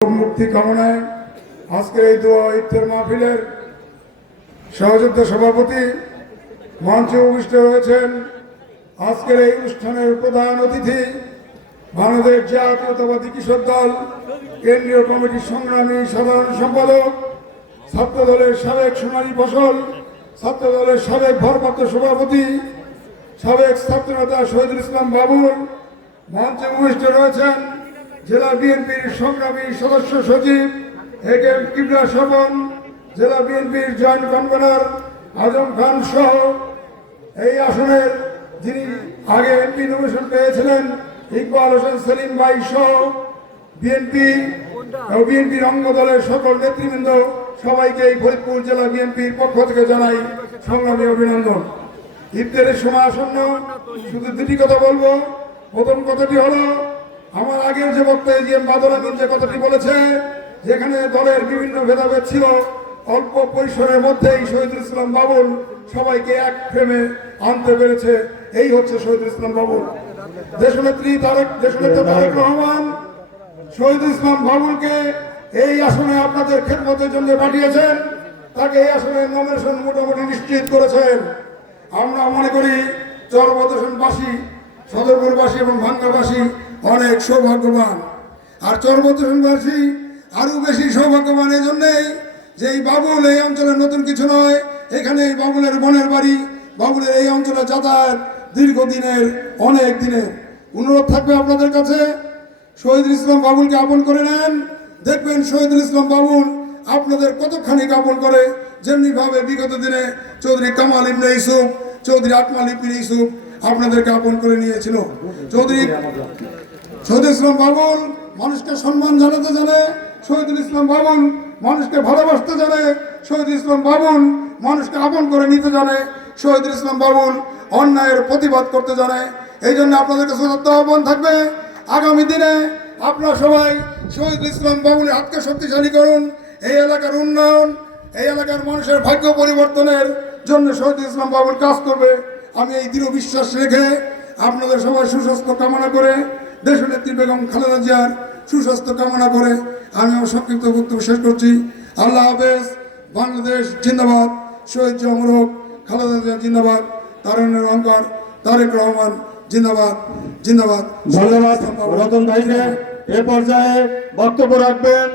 মুক্তি কামনায় আজকের এই দোয়া ইফতার মাহফিলের সহযোদ্ধা সভাপতি মঞ্চে উপবিষ্ট হয়েছেন আজকের এই অনুষ্ঠানের প্রধান অতিথি বাংলাদেশ জাতীয়তাবাদী কিশোর দল, কেন্দ্রীয় কমিটির সংগ্রামী সাধারণ সম্পাদক ছাত্র দলের সাবেক সোনালী ফসল ছাত্র দলের সাবেক ভরপ্রাপ্ত সভাপতি, সাবেক ছাত্রনেতা শহীদুল ইসলাম বাবুল মঞ্চে উপবিষ্ট রয়েছেন জেলা বিএনপির সংগ্রামী সদস্য সচিব এ কে এম কিবলা স্বপন, জেলা বিএনপির জয়েন্ট কনভেনর আজম খান সহ এই আসনের যিনি আগে এমপি নমিনেশন পেয়েছিলেন, ইকবাল হোসেন সেলিম ভাই সহ বিএনপি বিএনপির অঙ্গ দলের সকল নেতৃবৃন্দ সবাইকে এই ফরিদপুর জেলা বিএনপির পক্ষ থেকে জানাই সংগ্রামী অভিনন্দন। ইফতারের সময় আসন্ন, শুধু দুটি কথা বলব। প্রথম কথাটি হলো আমার আগের যে বক্তায় জি এম বাদল আমিন যে কথাটি বলেছে, যেখানে দলের বিভিন্ন ভেদাভেদ ছিল, অল্প পরিসরের মধ্যেই শহীদুল ইসলাম বাবুল সবাইকে এক ফ্রেমে আনতে পেরেছে। এই হচ্ছে শহীদুল ইসলাম বাবুল। দেশনেত্রী তারেক দেশনেত্রী তারেক রহমান শহীদুল ইসলাম বাবুলকে এই আসনে আপনাদের খেদমতের জন্য পাঠিয়েছেন। তাকে এই আসনে নমিনেশন মোটামুটি নিশ্চিত করেছেন। আমরা মনে করি চরবদশনবাসী সদরপুরবাসী এবং ভাঙ্গাবাসী অনেক সৌভাগ্যবান। আর চরবদশনবাসী আরও বেশি সৌভাগ্যবান এই জন্যেই যে এই বাবুল এই অঞ্চলের নতুন কিছু নয়, এখানে বাবুলের বনের বাড়ি, বাবুলের এই অঞ্চলে যাতায়াত দীর্ঘদিনের, অনেক দিনের। অনুরোধ থাকবে আপনাদের কাছে, শহীদুল ইসলাম বাবুলকে আপন করে নেন। দেখবেন শহীদুল ইসলাম বাবুল আপনাদের কতখানি আপন করে যেমনি ভাবে বিগত দিনে চৌধুরী কামাল ইবনে ইসুফ চৌধুরী আকমাল ইবনে ইসুফ আপনাদেরকে আপন করে নিয়েছিল। চৌধুরী শহীদুল ইসলাম বাবুল মানুষকে সম্মান জানাতে জানে, শহীদুল ইসলাম বাবুল মানুষকে ভালোবাসতে জানে, শহীদুল ইসলাম বাবুল মানুষকে আপন করে নিতে জানে, শহীদুল ইসলাম বাবুল অন্যায়ের প্রতিবাদ করতে জানে। এই জন্য আপনাদের কাছে আহ্বান থাকবে। আগামী দিনে আপনারা সবাই শহীদুল ইসলাম বাবুলের হাতকে শক্তিশালী করুন। এই এলাকার উন্নয়ন, এই এলাকার মানুষের ভাগ্য পরিবর্তনের জন্য শহীদুল ইসলাম বাবুল কাজ করবে। আমি এই দৃঢ় বিশ্বাস রেখে আপনাদের সবাই সুস্বাস্থ্য কামনা করে দেশ দেশনেত্রী বেগম খালেদা জিয়ার সুস্বাস্থ্য কামনা করে আমি আমার সংক্ষিপ্ত বক্তব্য শেষ করছি। আল্লাহ হাফেজ, বাংলাদেশ জিন্দাবাদ, শহীদ জমরক খালেদা জিয়া জিন্দাবাদ তারণের অহংকার তারেক রহমান জিন্দাবাদ জিন্দাবাদ। ধন্যবাদ। রতন ভাইকে এ পর্যায়ে বক্তব্য রাখবেন।